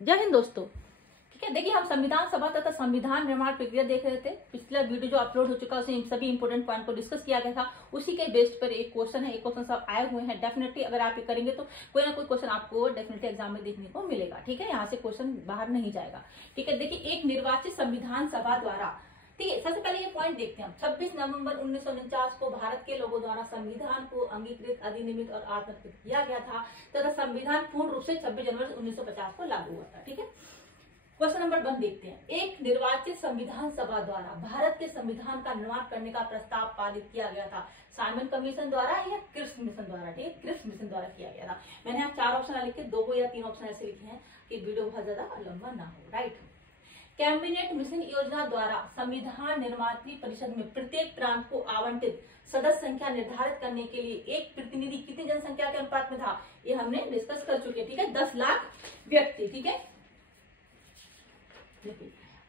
जय हिंद दोस्तों। ठीक है, देखिए हम संविधान सभा तथा संविधान निर्माण प्रक्रिया देख रहे थे। पिछला वीडियो जो अपलोड हो चुका है उसमें सभी इंपोर्टेंट पॉइंट को डिस्कस किया गया था। उसी के बेस्ड पर एक क्वेश्चन है, एक क्वेश्चन सब आए हुए हैं। डेफिनेटली अगर आप ये करेंगे तो कोई ना कोई क्वेश्चन आपको डेफिनेटली एग्जाम में देखने को मिलेगा। ठीक है, यहाँ से क्वेश्चन बाहर नहीं जाएगा। ठीक है, देखिए एक निर्वाचित संविधान सभा द्वारा, ठीक है, सबसे पहले ये पॉइंट देखते हैं हम। 26 नवंबर 1949 को भारत के लोगों द्वारा संविधान को अंगीकृत, अधिनियमित और आत्मकृत किया गया था तथा संविधान पूर्ण रूप से 26 जनवरी 1950 को लागू हुआ था। ठीक है, क्वेश्चन नंबर 1 देखते हैं। एक निर्वाचित संविधान सभा द्वारा भारत के संविधान का निर्माण करने का प्रस्ताव पारित किया गया था साइमन कमीशन द्वारा या क्रिप्स मिशन द्वारा। ठीक है, क्रिप्स मिशन द्वारा किया गया था। मैंने यहाँ 4 ऑप्शन लिखे, 2 या 3 ऑप्शन ऐसे लिखे हैं कि वीडियो बहुत ज्यादा लंबा ना हो। राइट, कैबिनेट मिशन योजना द्वारा संविधान निर्मात्री परिषद में प्रत्येक प्रांत को आवंटित सदस्य संख्या निर्धारित करने के लिए एक प्रतिनिधि कितनी जनसंख्या के अनुपात में था, ये हमने डिस्कस कर चुके। ठीक है, 10 लाख व्यक्ति। ठीक है,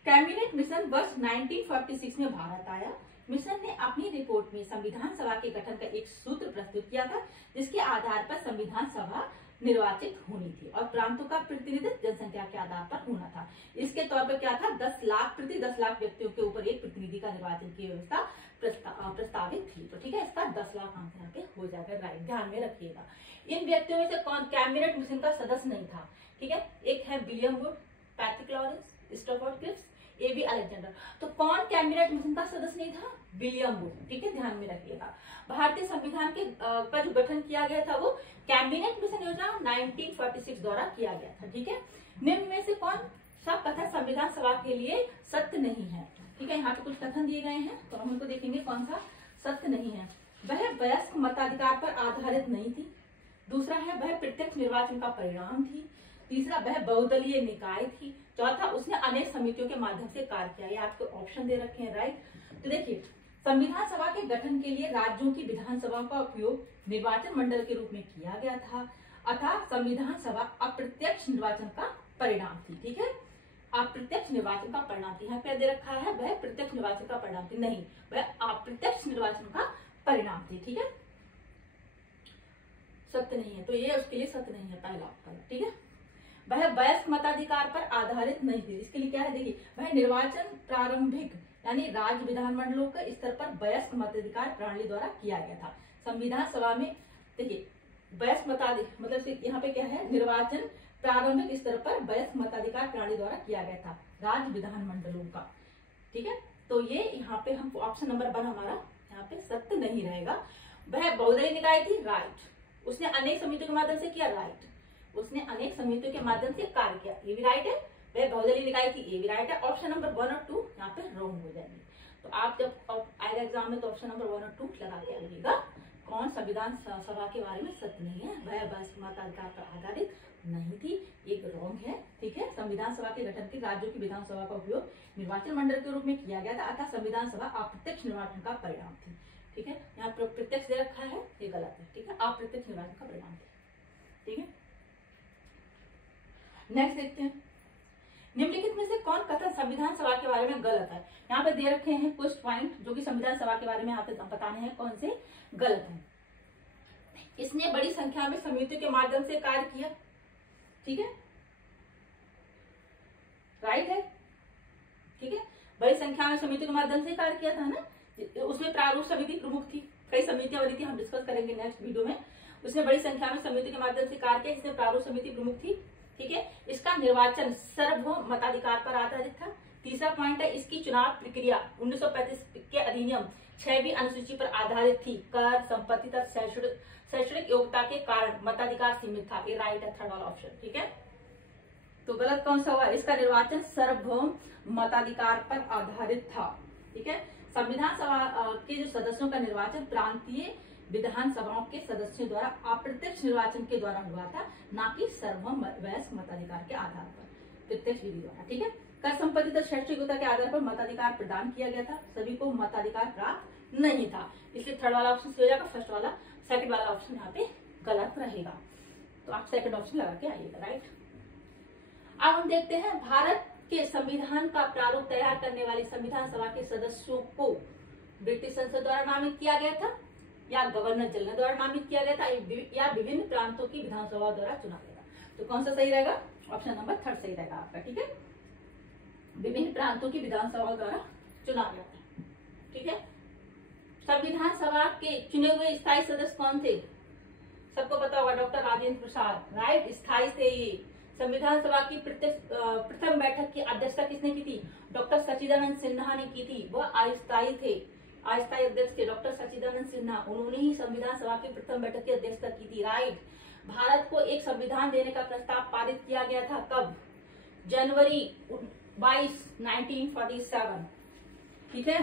कैबिनेट मिशन वर्ष 1946 में भारत आया। मिशन ने अपनी रिपोर्ट में संविधान सभा के गठन का एक सूत्र प्रस्तुत किया था जिसके आधार पर संविधान सभा निर्वाचित होनी थी और प्रांतों का प्रतिनिधित्व जनसंख्या के आधार पर होना था। इसके तौर पर क्या था, 10 लाख प्रति 10 लाख व्यक्तियों के ऊपर एक प्रतिनिधि का निर्वाचन की व्यवस्था प्रस्तावित थी। तो ठीक है, इसका 10 लाख आंसर यहाँ पे हो जाएगा। राइट, ध्यान में रखिएगा। इन व्यक्तियों में से कौन कैबिनेट मिशन का सदस्य नहीं था? ठीक है, एक है William Wood, Patrick Lawrence, Stafford Cripps, AB Alexander. तो कौन कैबिनेट मिशन का सदस्य नहीं था? William Wood. ठीक है, ध्यान में रखिएगा। भारतीय संविधान के का जो गठन किया गया था वो कैबिनेट मिशन योजना 1946 द्वारा किया गया था। ठीक है, निम्न में से कौन सा कथन संविधान सभा के लिए सत्य नहीं है? ठीक है, यहाँ पे कुछ कथन दिए गए हैं तो हम उनको देखेंगे कौन सा सत्य नहीं है। वह वयस्क मताधिकार पर आधारित नहीं थी। दूसरा है वह प्रत्यक्ष निर्वाचन का परिणाम थी। तीसरा वह बहुदलीय निकाय थी। चौथा उसने अनेक समितियों के माध्यम से कार्य किया। ये आपको ऑप्शन दे रखे हैं। राइट, तो देखिए संविधान सभा के गठन के लिए राज्यों की विधानसभा का उपयोग निर्वाचन मंडल के रूप में किया गया था अतः संविधान सभा अप्रत्यक्ष निर्वाचन का परिणाम थी। ठीक है, अप्रत्यक्ष निर्वाचन का परिणाम थी। यहाँ पे दे रखा है वह प्रत्यक्ष निर्वाचन का परिणाम थी, नहीं, वह अप्रत्यक्ष निर्वाचन का परिणाम थी। ठीक है, सत्य नहीं है तो ये उसके लिए सत्य नहीं है, पहला ऑप्शन। ठीक है, वह वयस्क मताधिकार पर आधारित नहीं थी। इसके लिए क्या है, देखिए वह निर्वाचन प्रारंभिक यानी राज्य विधानमंडलों के स्तर पर वयस्क मताधिकार प्रणाली द्वारा किया गया था। संविधान सभा में देखिए वयस्क मताधिकार मतलब यहाँ पे क्या है, निर्वाचन प्रारंभिक स्तर पर वयस्क मताधिकार प्रणाली द्वारा किया गया था राज्य विधानमंडलों का। ठीक है, तो ये यहाँ पे हम ऑप्शन नंबर 1 हमारा यहाँ पे सत्य नहीं रहेगा। वह बहुदलीय निकाय थी। राइट, उसने अनेक समितियों के माध्यम से किया। राइट, उसने अनेक समितियों के माध्यम से कार्य किया। ये भी राइट है। वह बहुदलीय निकाय थी, ये भी राइट है। ऑप्शन नंबर 1 और 2 यहाँ पे रॉन्ग हो जाएंगे। तो आप जब आएगा एग्जाम में तो ऑप्शन नंबर 1 और 2 लगा के आइएगा। कौन संविधान सभा के बारे में सत्य नहीं है, वह वयस्क मताधिकार पर आधारित नहीं थी, एक रॉन्ग है। ठीक है, संविधान सभा के गठन के राज्यों की विधानसभा का उपयोग निर्वाचन मंडल के रूप में किया गया था अतः संविधान सभा अप्रत्यक्ष निर्वाचन का परिणाम थी। ठीक है, यहाँ प्रत्यक्ष दे रखा है, ये गलत है। ठीक है, अप्रत्यक्ष निर्वाचन का परिणाम थी। ठीक है, नेक्स्ट देखते हैं। निम्नलिखित में से कौन कथन संविधान सभा के बारे में गलत है? यहाँ पे दे रखे हैं कुछ पॉइंट जो कि संविधान सभा के बारे में यहाँ पे बताने हैं कौन से गलत हैं। इसने बड़ी संख्या में समितियों के माध्यम से कार्य किया। ठीक है, राइट है। ठीक है, बड़ी संख्या में समितियों के माध्यम से कार्य किया था ना। उसमें प्रारूप समिति प्रमुख थी, कई समितियां बनी थी, हम डिस्कस करेंगे नेक्स्ट वीडियो में। उसने बड़ी संख्या में समितियों के माध्यम से कार्य किया, इसमें प्रारूप समिति प्रमुख थी। ठीक है, इसका निर्वाचन सार्वभौम मताधिकार पर आधारित था। तीसरा पॉइंट है इसकी चुनाव प्रक्रिया 1935 के अधिनियम 6वीं अनुसूची पर आधारित थी। कर, संपत्ति तथा शैक्षणिक योग्यता के कारण मताधिकार सीमित था। ये राइट है, थर्ड वाला ऑप्शन। ठीक है, तो गलत कौन सा हुआ? इसका निर्वाचन सार्वभौम मताधिकार पर आधारित था। ठीक है, संविधान सभा के जो सदस्यों का निर्वाचन प्रांतीय विधानसभाओं के सदस्यों द्वारा अप्रत्यक्ष निर्वाचन के द्वारा हुआ था, ना कि सार्वभौम वयस्क मताधिकार के आधार पर, प्रत्यक्ष विधि द्वारा। ठीक है, कर, संपत्ति तथा शैक्षणिक योग्यता के आधार पर मताधिकार प्रदान किया गया था, सभी को मताधिकार प्राप्त नहीं था। इसलिए थर्ड वाला ऑप्शन सही हो जाएगा। सेकंड वाला ऑप्शन यहाँ पे गलत रहेगा। तो आप सेकंड ऑप्शन लगा के आइएगा। राइट, अब हम देखते हैं भारत के संविधान का प्रारूप तैयार करने वाली संविधान सभा के सदस्यों को ब्रिटिश संसद द्वारा नामित किया गया था या गवर्नर जनरल द्वारा नामित किया गया था या विभिन्न प्रांतों की विधानसभा द्वारा चुना गया था। तो कौन सा सही रहेगा? ऑप्शन नंबर 3 सही रहेगा आपका। ठीक है, विभिन्न प्रांतों की विधानसभा द्वारा चुना जाता है। ठीक है, संविधान सभा के चुने हुए स्थायी सदस्य कौन थे? सबको पता होगा, डॉक्टर राजेंद्र प्रसाद, राइट, स्थायी थे ये। संविधान सभा की प्रथम बैठक की अध्यक्षता किसने की थी? डॉक्टर सच्चिदानंद सिन्हा ने की थी। वह अस्थायी थे, अस्थायी अध्यक्ष थे डॉक्टर सच्चिदानंद सिन्हा। उन्होंने ही संविधान सभा की प्रथम बैठक की अध्यक्षता की थी, राइट। भारत को एक संविधान देने का प्रस्ताव पारित किया गया था कब? जनवरी 22, 1947। ठीक है,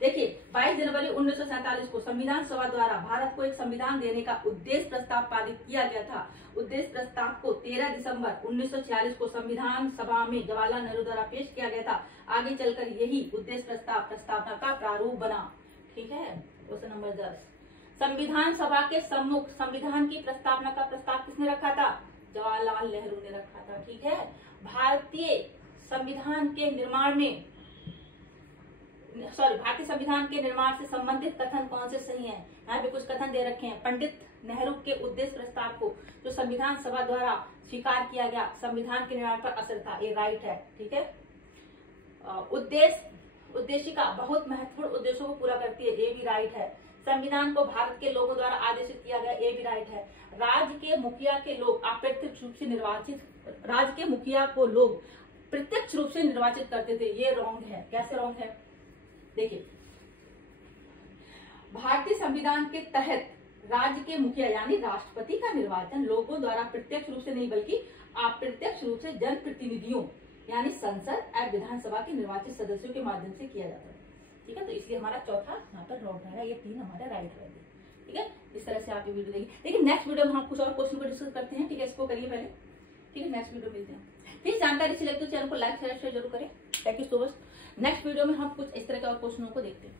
देखिए 22 जनवरी 1947 को संविधान सभा द्वारा भारत को एक संविधान देने का उद्देश्य प्रस्ताव पारित किया गया था। उद्देश्य प्रस्ताव को 13 दिसंबर 1946 को संविधान सभा में जवाहरलाल नेहरू द्वारा पेश किया गया था। आगे चलकर यही उद्देश्य प्रस्ताव प्रस्तावना का प्रारूप बना। ठीक है, क्वेश्चन नंबर 10, संविधान सभा के सम्मुख संविधान की प्रस्तावना का प्रस्ताव किसने रखा था? जवाहरलाल नेहरू ने रखा था। ठीक है, भारतीय संविधान के निर्माण में भारतीय संविधान के निर्माण से संबंधित कथन कौन से सही हैं? यहाँ पे कुछ कथन दे रखे हैं। पंडित नेहरू के उद्देश्य प्रस्ताव को जो संविधान सभा द्वारा स्वीकार किया गया संविधान के निर्माण पर असर था, ये राइट है। ठीक है, उद्देशिका बहुत महत्वपूर्ण उद्देश्यों को पूरा करती है, ये भी राइट है। संविधान को भारत के लोगों द्वारा आदेशित किया गया, ये भी राइट है। राज्य के मुखिया के लोग अप्रत्यक्ष रूप से निर्वाचित, राज्य के मुखिया को लोग प्रत्यक्ष रूप से निर्वाचित करते थे, ये रॉन्ग है। कैसे रॉन्ग है? देखिए, भारतीय संविधान के तहत राज्य के मुखिया यानी राष्ट्रपति का निर्वाचन लोगों द्वारा प्रत्यक्ष रूप से नहीं बल्कि अप्रत्यक्ष रूप से जनप्रतिनिधियों यानी संसद और विधानसभा के निर्वाचित सदस्यों के माध्यम से किया जाता है। ठीक है, तो इसलिए हमारा चौथा यहाँ पर रॉन्ग रहेगा, ये 3 हमारे राइट रहेंगे। ठीक है, इस तरह से आप ये वीडियो देखिए। लेकिन नेक्स्ट वीडियो में हम कुछ और क्वेश्चन को डिस्कस करते हैं। ठीक है, इसको करिए पहले। ठीक है, नेक्स्ट वीडियो मिलते हैं। प्लीज जानकारी अच्छी लगती है चैनल को लाइक शेयर जरूर करें। Thank you so much. Next video में हम कुछ इस तरह के और क्वेश्चनों को देखते हैं।